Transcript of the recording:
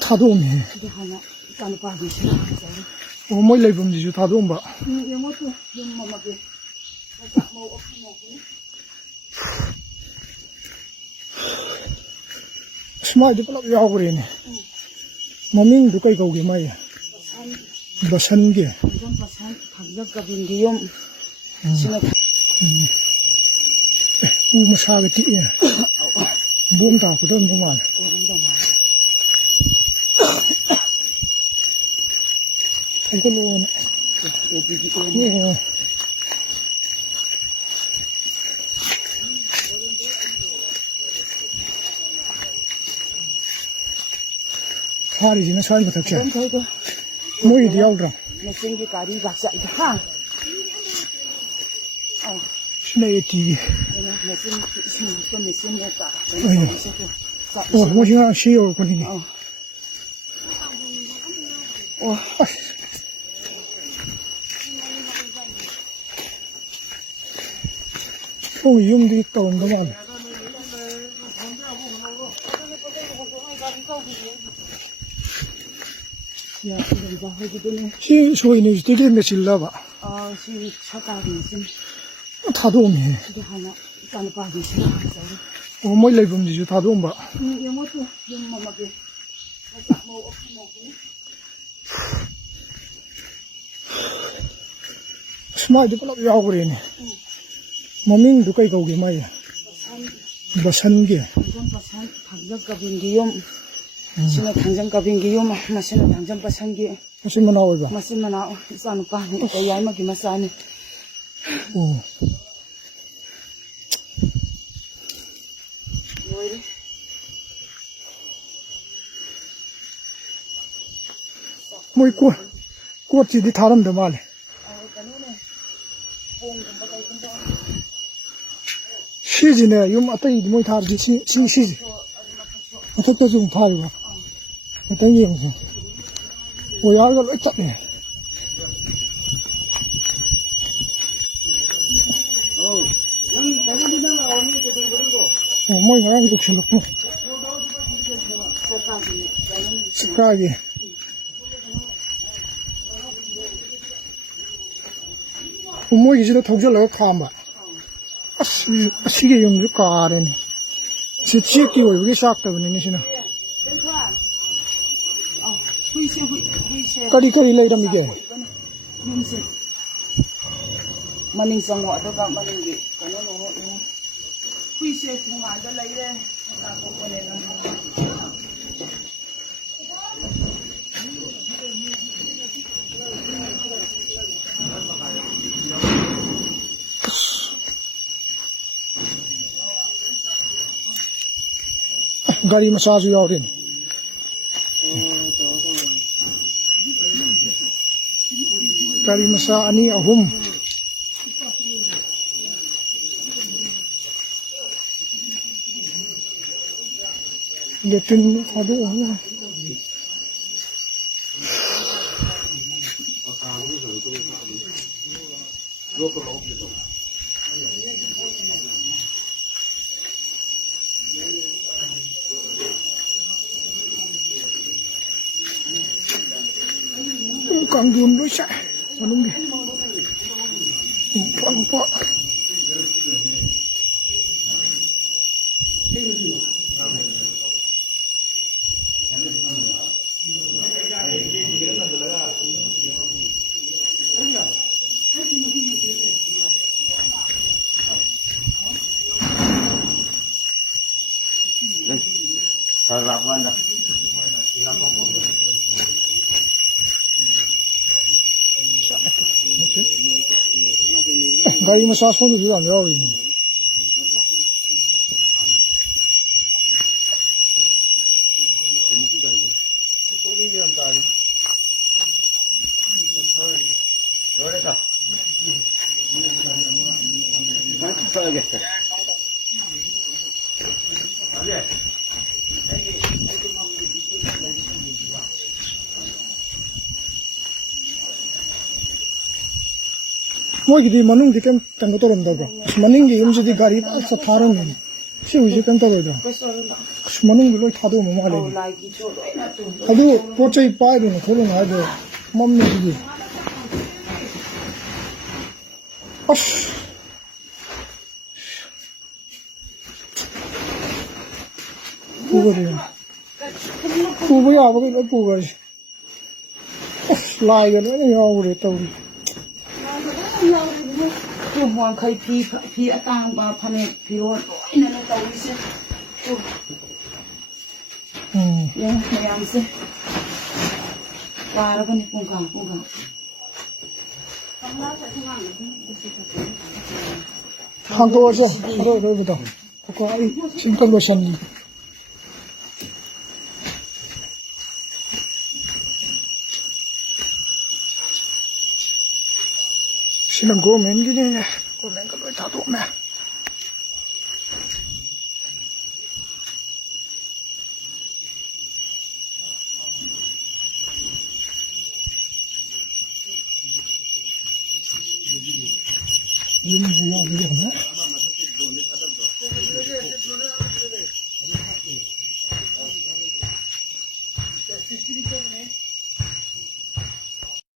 타도오네. 뭐 레이범지주 타도옴바. 스마일도 빨리 야오그래네. 머밍도 कई कौगे माया बसन के उ मसा के ती बूम ता को दम माल को लो 하리지는 살고 탔지. 뭐이 디아우라. 메신기 가리 박사 이거 하. 신의 티. 메신 냈다. 뭐 지금 시요 거니. 또 용도 있다 온다 말. 시 소이는 되게 며칠 나봐. 시 차다리지. 타도오네. 이게 하나 짠 빠지지. 뭐 레이범지주 타도옴바. 영어도 영어마게. 스마일도 빨리 야오그래네. 머밍도 कई कौगे माया बसन के 시나 당장 가빈기 요마 마시나 당장 빠상기 무슨 나오가 마신 만나 이사는 빠니 야이마기 마사니 오 뭐 있고 꽃이 다른데 말해 시지네 요 맞다이 뭐 다르지 시지 어떻게 좀 타이가 어떤 게 무슨 뭐 야가 왜 tas네 뭐 그냥 이렇게 놓고 스카기 뭐 이제도 독절로 가마 시계 용주 가래네 지치에 끼고 여기 샥다 보네 시나 거리 레이람 이게 마닝 상와 도가 마닝기 가노노 후이세 통안다 레이레 나 보고네는 गाड़ी मसाज और गाड़ी मसा अनि अहुम लेकिन अदो 강균 로샤 하는 게 뻔뻔 잘 나간다. गाड़ी में सांस होने की बात नहीं 뭐 이게 만능 디캠 당고 떨어진다고 만능 게 음식이 가리 빠서 다른 ꯁꯤꯁꯦ ꯀꯩꯅꯣ ꯇꯧꯔꯣꯏꯗ꯭ꯔꯣ ꯃꯅꯨꯡꯗ ꯂꯣꯏ ꯊꯥꯗꯣꯛꯑꯝꯃ ꯃꯥꯜꯂꯦ ꯂꯥꯏꯒꯤꯁꯨ ꯂꯣꯏꯅ ꯑꯗꯨ ꯄꯣꯠ ꯆꯩ ꯄꯥꯏꯗꯣꯏꯅ ꯈꯣꯠꯂꯨꯅ ꯍꯥꯏꯗꯣ ꯃꯝꯃꯦ ꯑꯗꯨꯗꯤ ꯑꯁ puga puga yaba cái lối puga lại cái lối này nhau rồi tàu đi chú hoàng khơi phi ở tang và phan này phi rồi nên nó tàu đi xe chú nhưng mà em xe qua đó con đi cùng cả hàng to chứ rồi rồi bây giờ có ai xin con vào sân đi xin làm gỗ mến cái này gỗ mến có lối tháo ruộng này Ini dia,